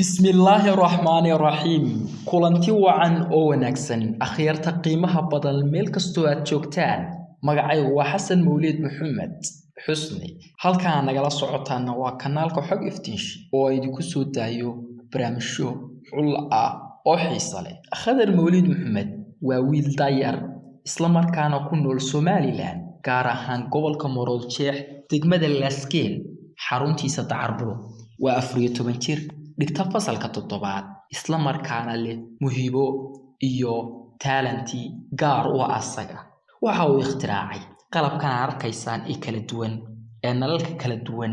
بسم الله الرحمن الرحيم كلنتي وعن أو نكسن أخيرت قيمها بدل ملك استوات جوكتان مقعي وحسن مولد محمد حسني هل كان نقل صعوتان وكانالك حق افتنش ويدكو سودايو برامشو علا أو حيصالي أخذ المولد محمد وويل داير إسلامر كان كنو الصومالي لان كارهان قبل كمورول تشيح تقمد الاسكيل حارونتي ستعربلو وأفريتو منشير dhigta fasalka toddobaad isla markaana leh muhibo iyo talanti gaar u ah asaga waxa uu ikhtiraacay qalabkan arkaysaan ee kala duwan ee nalalka kala duwan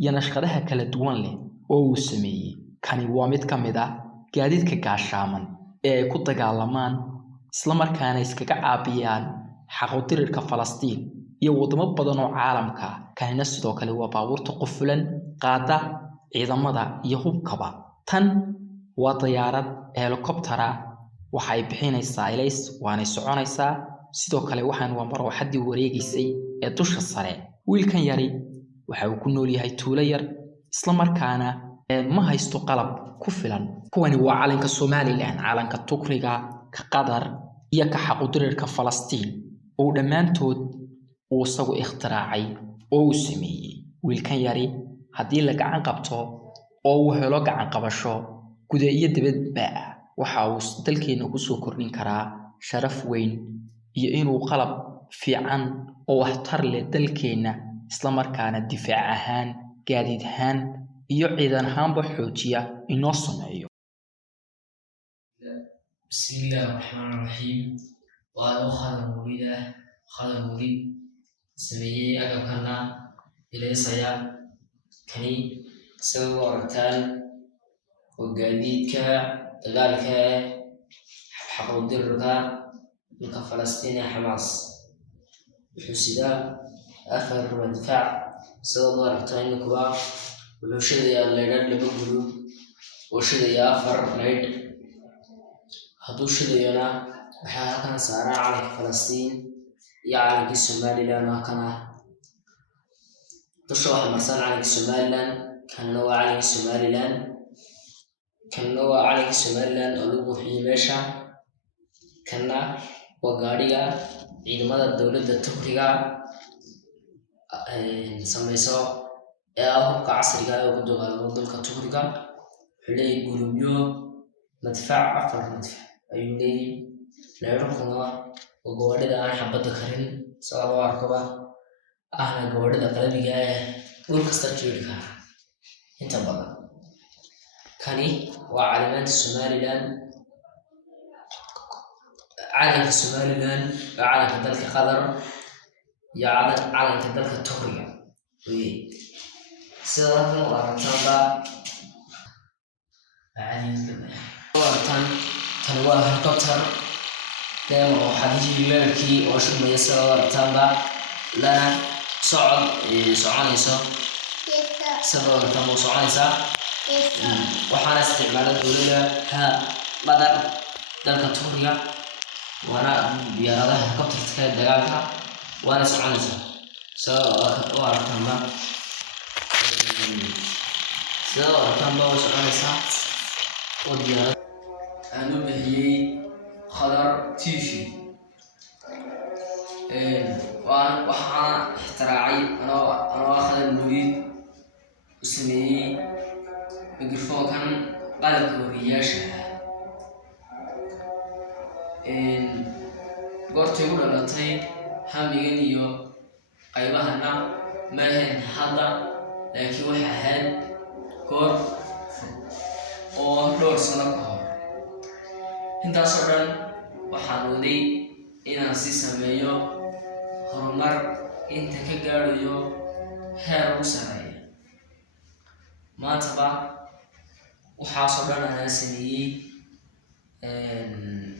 iyo nashqadaha kala duwan leh oo uu sameeyay kani waa mid ka mid ah gaadiidka gaashaaman ee ay ku dagaalamaan isla markaana iskaga caabiyaan xaqootirirka Falastiin iyo wadamo badan oo caalamka kanina sidoo kale waa baabuurta qufulan qaada ciidamada iyo hubkaba tan waa diyaarad helicoptera waxay bixinaysaa ilays waana soconaysaa sidoo kale waxaan waa marwaxadii wareegisay ee dusha sare wiilkan yari waxa uu ku nool yahay tuulo yar isla markaana ma haysto qalab ku filan kuwani waa calanka Soomaaliland calanka Turkiga ka Qatar iyo ka xaqootirirka Falastiin oo dhamaantood uu isagu ikhtiraacay oo uu sameeyay wiilkan yari haddii la gacan qabto oo uu helo gacan qabasho gudaha iyo dibadba waxa uu dalkeena ku soo kordhin karaa sharaf weyn iyo inuu qalab fiican oo waxtar leh dalkeena isla markaana difaac ahaan gaadiid ahaan iyo ciidan ahaanba xoojiya inoo sameeyo بسم الله الرحمن الرحيم وأنا خالد مولد سميه أجابنا إلى سيا كني سوى أرتان وجديدك ذلك حقود الرقا من فلسطين حماس بحسدا أثر ودفاع سوى أرتان كوا ولوشد يا الليل لبقولوا وشد يا أفر نيد هدوشد يانا وحنا سارع على فلسطين يا على الصومالي لنا كنا تشرح مرسال على الصوماليلاند كان نوع على الصوماليلاند ألوبو في ماشا كنا وقاريا عندما الدولة التركية سميسو أهو كعصرية وقدو على الدولة التركية حلي جروبيو مدفع أيولي نعرفنا وقوارد أنا حبض كرين سؤال واركبا أنا قوارد قلبي جاي والقصة كبيرة أنت بقى كاني وعلامات الصوماليلاند علم الصوماليلاند علم كذلك قدر يا علم كذلك التورية سؤال وارتبا وارتان تنوى هليكوبتر دائما وحديث الملكي وشو ما يسوى تنبع لنا صعد صعانيسو سبب تنبع صعانيسا وحنا استعمال الدولة ها بدر دلك توريا وانا بيارده هليكوبتر تكاد دقالها وانا صعانيسا سوى تنبع وصعانيسا وديارده أنا بهي خضر تيفي وحنا اختراعي أنا أخذ المريد اسمي ميكروفون كان قلب ورياشة قلت يقول لطي هم يجنيو قيبهنا ما هن هذا لكن واحد كور أو دور سنة intaasoo dhan waxaan waday inaan si sameeyo horumar inta ka gaarayo heer ugu sareeya maantaba waxaasoo dhan aan sameeyey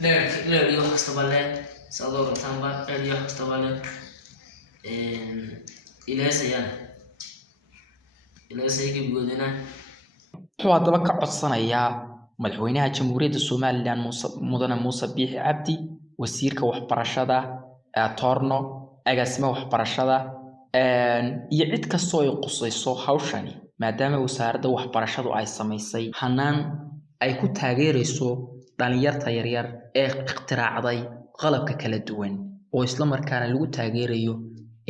dheer iyo wax kastaba leh sadoo gatanba dheer iyo wax kastaba leh ilaasayaan gabgoodina wuxuu haddaba ka codsanayaa madaxweynaha jamhuuriyadda Soomaaliland mudane Muuse Biixi Cabdi wasiirka waxbarashada Torno agaasimaha waxbarashada iyo cid kastoo ay qusayso hawshani maadaama wasaaradda waxbarashadu ay samaysay hanaan ay ku taageerayso dhalinyarta yaryar ee ikhtiraacday qalabka kala duwan oo isla markaana lagu taageerayo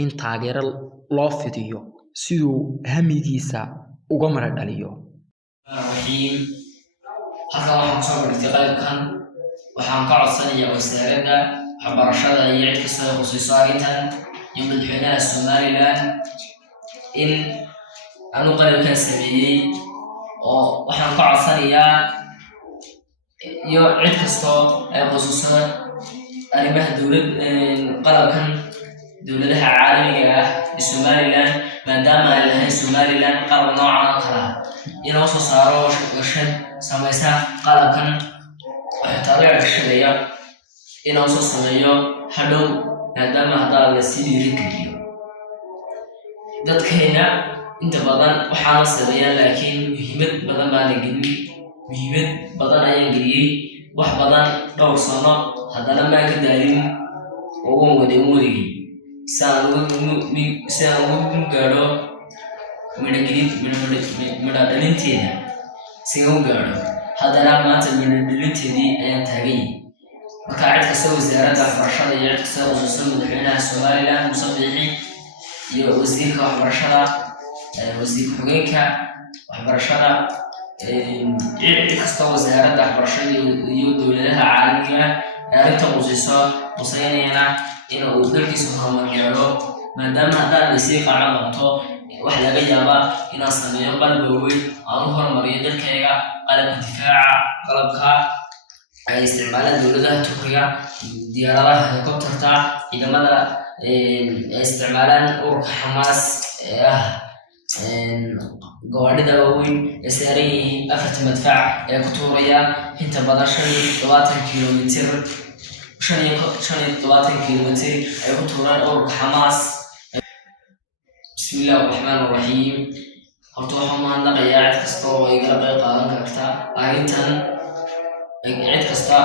in taageero loo fidiyo siduu hamigiisa uga mara dhaliyo. halkan waxaan kusoo bandhigtay qalabkan waxaan ka codsanayaa wasaaradda waxbarashada iyo cid kasta oo khusayso arrintan iyo madaxweynaha Somaliland in aanu qalabkan sameeyey oo waxaan ka codsanayaa iyo cid kasta ay khusayso arrimaha qalabkan dowladaha caalamiga ah ee Somaliland maadaama ay lahayn Somaliland qalab noocan oo kale ah inuu soo saaro warshad samaysa qalabkan waxay taageeraysaa inuu soo sameeyo hadhow maadaama hadda la sii dhiirigeliyo dadkeena inta badan waxaa la sameeyaa laakiin muhiimad badan baa la geliyay muhiimad badan ayaan geliyay wax badan dhowr sano haddana ma ka daalin oo wadigay saan ugu gaadho midha dhalinteeda si uu gaadho haddana maanta midha dhalinteedii ayaan taagay marka cid kasta wasaaradda waxbarashada iyo cid kasta khusayso madaxweynaha Somaliland Muuse Biixi iyo wasiirka waxbarashada wasiir ku-xigeenka waxbarashada cid kasta wasaaradda waxbarashada iyo dowladaha caalamiga ah arrinta quseynayana inuu dalkiisa horumar gaadho maadaama haddaan la sii qaadan doonto wax laga yaabaa inaan sameeyo qalab waaweyn aan u horumariyo dalkayga qalabka difaaca qalabka ay isticmaalaan dowladaha Turkiga diyaaradaha helicopterta ciidamada ay isticmaalaan ururka Xamaas gawaadhida waaweyn ee saaran yihiin 4 madfac ee ku tuuraya inta badan 25 kilomitir ay ku tuuraan ururka Xamaas. Bismillaahi Raxmaani Raxiim. horta waxaan mahadnaqayaa cid kasta oo igala qayb qaadan karta arrintan cid kasta